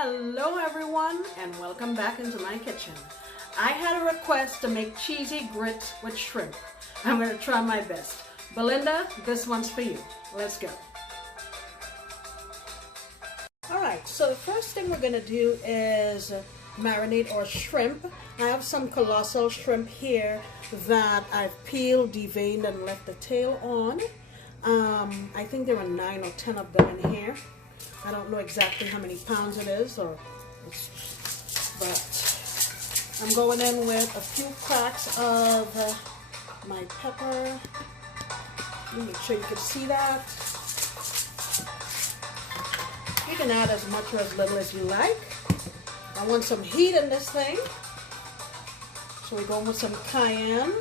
Hello everyone and welcome back into my kitchen. I had a request to make cheesy grits with shrimp. I'm going to try my best. Belinda, this one's for you. Let's go. Alright, so the first thing we're going to do is marinate our shrimp. I have some colossal shrimp here that I've peeled, deveined, and left the tail on. I think there are 9 or 10 of them in here. I don't know exactly how many pounds it is, but I'm going in with a few cracks of my pepper. Let me make sure you can see that. You can add as much or as little as you like. I want some heat in this thing, so we're going with some cayenne.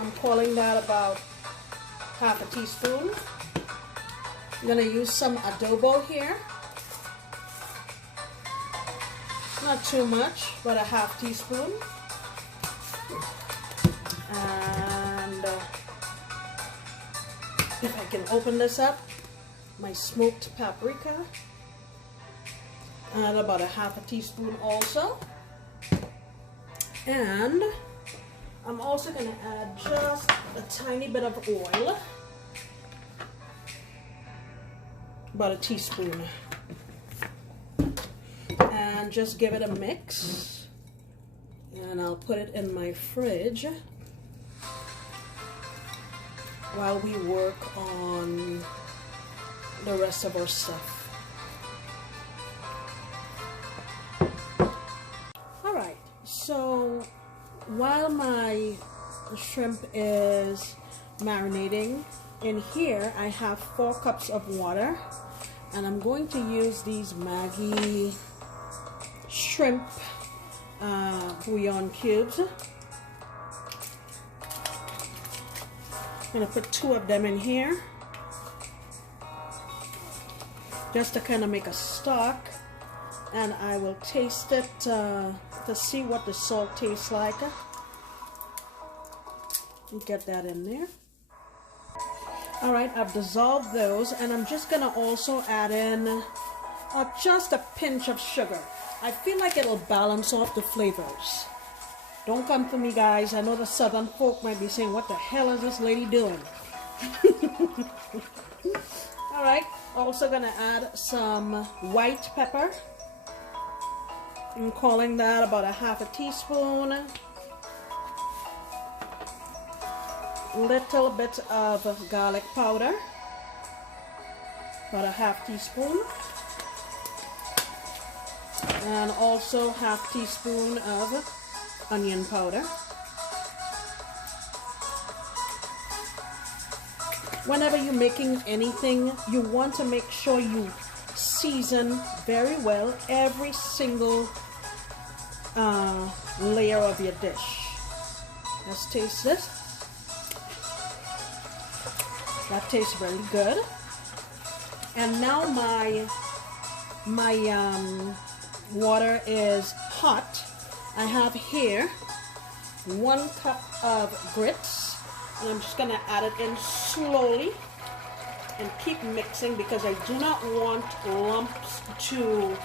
I'm calling that about half a teaspoon. I'm going to use some adobo here. Not too much, but a half teaspoon. And if I can open this up, my smoked paprika. Add about a half a teaspoon also. And I'm also going to add just a tiny bit of oil. About a teaspoon, and just give it a mix, and I'll put it in my fridge while we work on the rest of our stuff. Alright, so while my shrimp is marinating, in here I have 4 cups of water, and I'm going to use these Maggi shrimp bouillon cubes. I'm going to put 2 of them in here just to kind of make a stock, and I will taste it to see what the salt tastes like. Get that in there. Alright, I've dissolved those, and I'm just going to also add in just a pinch of sugar. I feel like it'll balance off the flavors. Don't come for me, guys. I know the southern folk might be saying, what the hell is this lady doing? Alright, also going to add some white pepper. I'm calling that about a half a teaspoon. Little bit of garlic powder, about a half teaspoon, and also half teaspoon of onion powder. Whenever you're making anything, you want to make sure you season very well every single layer of your dish. Let's taste this. That tastes really good. And now my water is hot. I have here 1 cup of grits, and I'm just going to add it in slowly and keep mixing because I do not want lumps to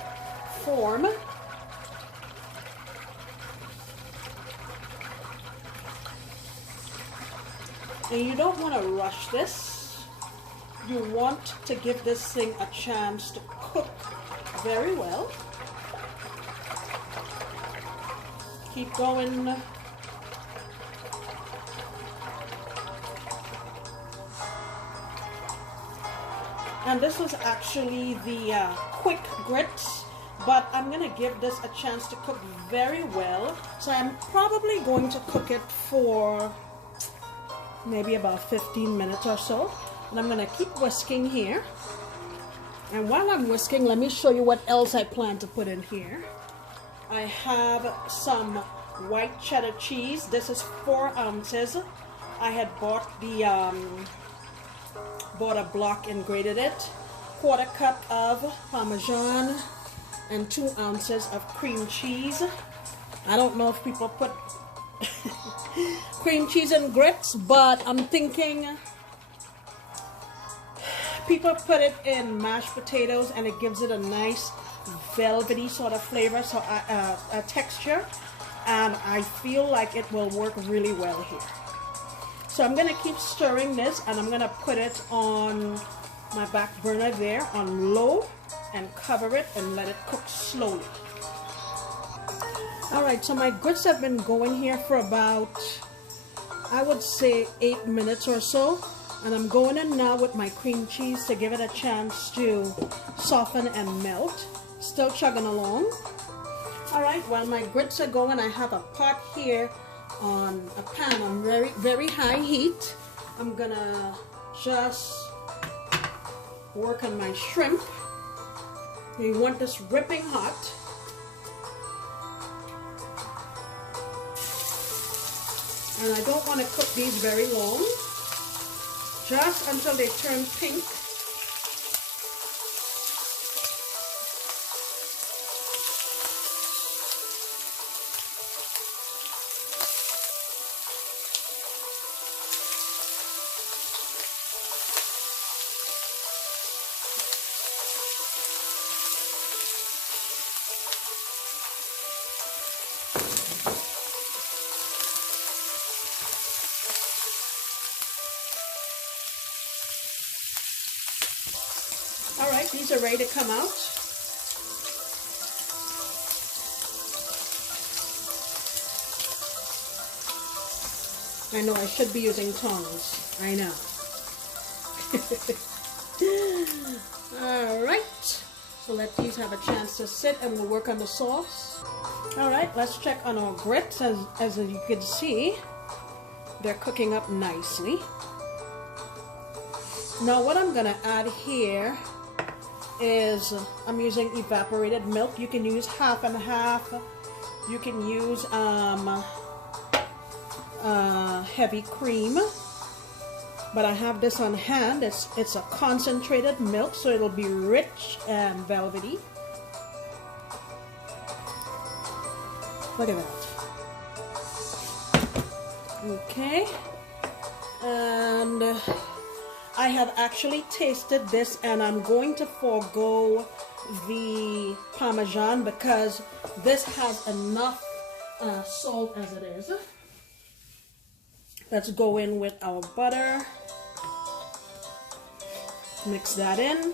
form. And you don't want to rush this. You want to give this thing a chance to cook very well. Keep going. And this was actually the quick grits, but I'm going to give this a chance to cook very well. So I'm probably going to cook it for maybe about 15 minutes or so. And I'm going to keep whisking here. And while I'm whisking, let me show you what else I plan to put in here. I have some white cheddar cheese. This is 4 ounces. I had bought a block and grated it. 1/4 cup of Parmesan and 2 ounces of cream cheese. I don't know if people put cream cheese and grits, but I'm thinking people put it in mashed potatoes and it gives it a nice velvety sort of flavor, so a texture, and I feel like it will work really well here. So I'm gonna keep stirring this, and I'm gonna put it on my back burner there on low and cover it and let it cook slowly. All right, so my grits have been going here for about, I would say, 8 minutes or so. And I'm going in now with my cream cheese to give it a chance to soften and melt. Still chugging along. All right, while my grits are going, I have a pot here on a pan on very high heat. I'm gonna just work on my shrimp. You want this ripping hot. And I don't want to cook these very long. Just until they turn pink. All right, these are ready to come out. I know I should be using tongs. I know. All right, so let these have a chance to sit and we'll work on the sauce. All right, let's check on our grits. As you can see, they're cooking up nicely. Now what I'm gonna add here is I'm using evaporated milk. You can use half and half. You can use heavy cream, but I have this on hand. It's a concentrated milk, so it'll be rich and velvety. Look at that. Okay, and I have actually tasted this, and I'm going to forego the Parmesan because this has enough salt as it is. Let's go in with our butter. Mix that in.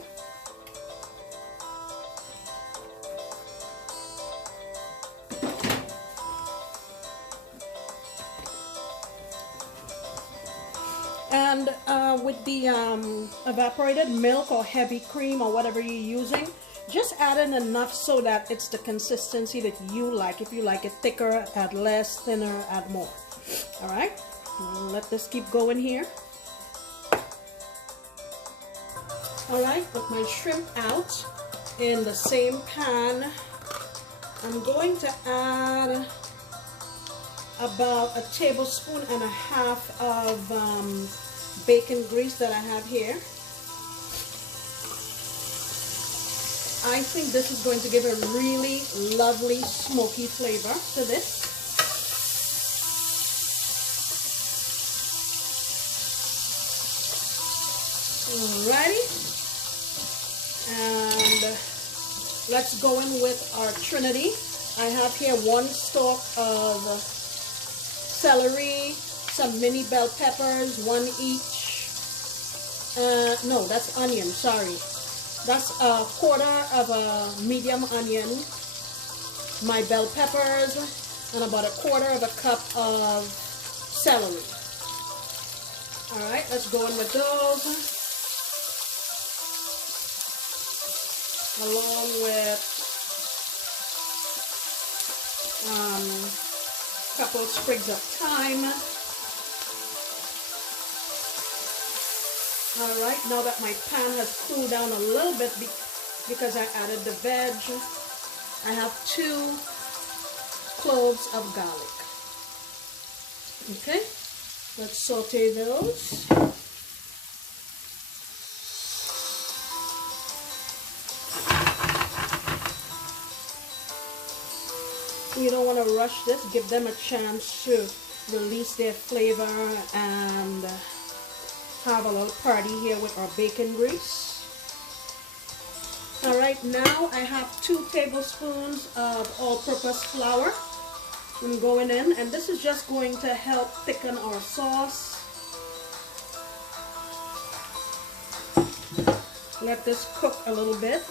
And with the evaporated milk or heavy cream or whatever you're using, just add in enough so that it's the consistency that you like. If you like it thicker, add less; thinner, add more. All right, let this keep going here. All right, put my shrimp out in the same pan. I'm going to add about 1.5 tablespoons of bacon grease that I have here. I think this is going to give a really lovely smoky flavor to this. Alrighty, and let's go in with our trinity. I have here 1 stalk of celery, some mini bell peppers, 1 each. No, that's onion, sorry. That's 1/4 of a medium onion, my bell peppers, and about 1/4 of a cup of celery. All right, let's go in with those, along with a couple of sprigs of thyme. All right, now that my pan has cooled down a little bit because I added the veg, I have 2 cloves of garlic. Okay, let's saute those. You don't want to rush this. Give them a chance to release their flavor and have a little party here with our bacon grease. All right, now I have 2 tablespoons of all-purpose flour. I'm going in, and this is just going to help thicken our sauce. Let this cook a little bit.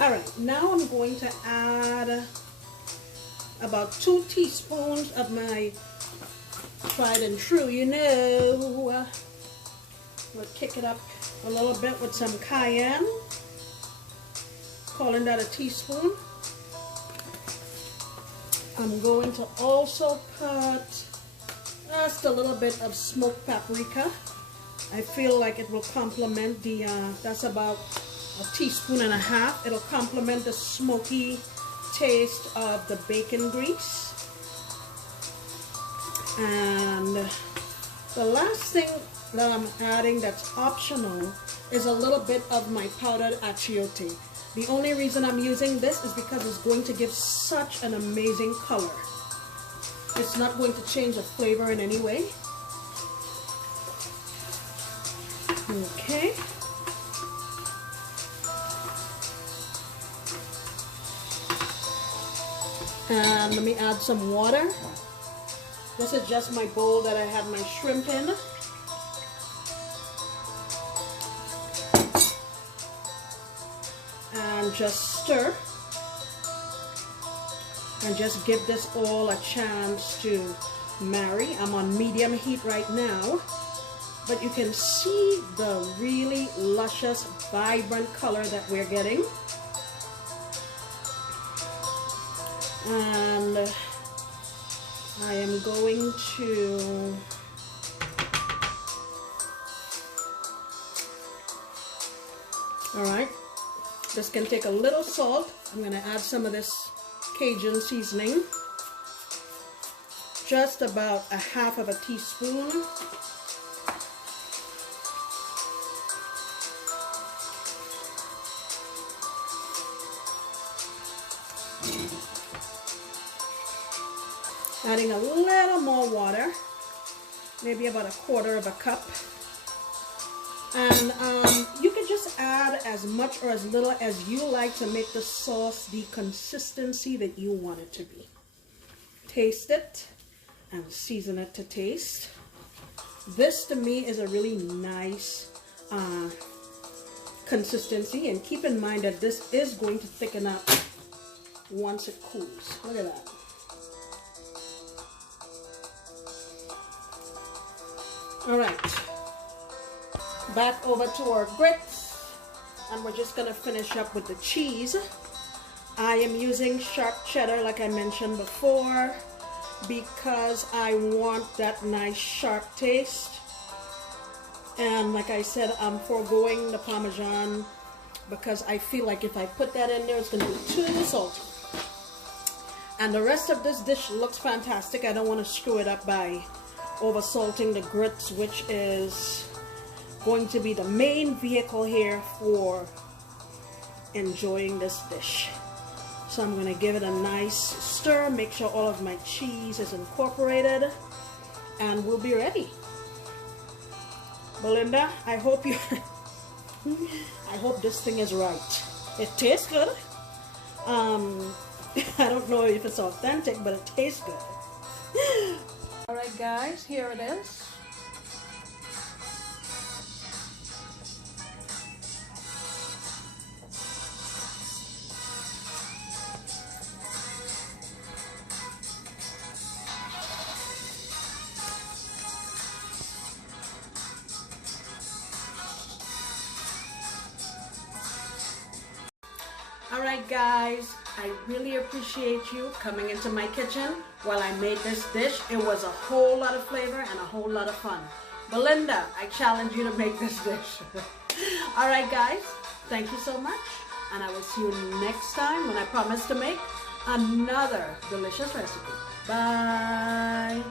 Alright, now I'm going to add about 2 teaspoons of my tried and true, we'll kick it up a little bit with some cayenne, calling that a teaspoon. I'm going to also put just a little bit of smoked paprika. I feel like it will complement the, that's about a teaspoon and a half. It'll complement the smoky taste of the bacon grease. And the last thing that I'm adding that's optional is a little bit of my powdered achiote. The only reason I'm using this is because it's going to give such an amazing color. It's not going to change the flavor in any way. Okay. And let me add some water. This is just my bowl that I had my shrimp in. And just stir. And just give this all a chance to marry. I'm on medium heat right now. But you can see the really luscious, vibrant color that we're getting. And I am going to alright, this can take a little salt. I'm going to add some of this Cajun seasoning, just about a half of a teaspoon. Adding a little more water, maybe about 1/4 cup. And you can just add as much or as little as you like to make the sauce the consistency that you want it to be. Taste it and season it to taste. This to me is a really nice consistency, and keep in mind that this is going to thicken up once it cools. Look at that. Alright, back over to our grits, and we're just going to finish up with the cheese. I am using sharp cheddar like I mentioned before because I want that nice sharp taste. And like I said, I'm foregoing the Parmesan because I feel like if I put that in there, it's going to be too salty. And the rest of this dish looks fantastic. I don't want to screw it up by over salting the grits, which is going to be the main vehicle here for enjoying this dish. So I'm going to give it a nice stir, make sure all of my cheese is incorporated, and we'll be ready. Belinda, I hope you I hope this thing is right. It tastes good. I don't know if it's authentic, but it tastes good. Alright guys, here it is. Alright guys, I really appreciate you coming into my kitchen while I made this dish. It was a whole lot of flavor and a whole lot of fun. Belinda, I challenge you to make this dish. Alright guys, thank you so much, and I will see you next time when I promise to make another delicious recipe. Bye!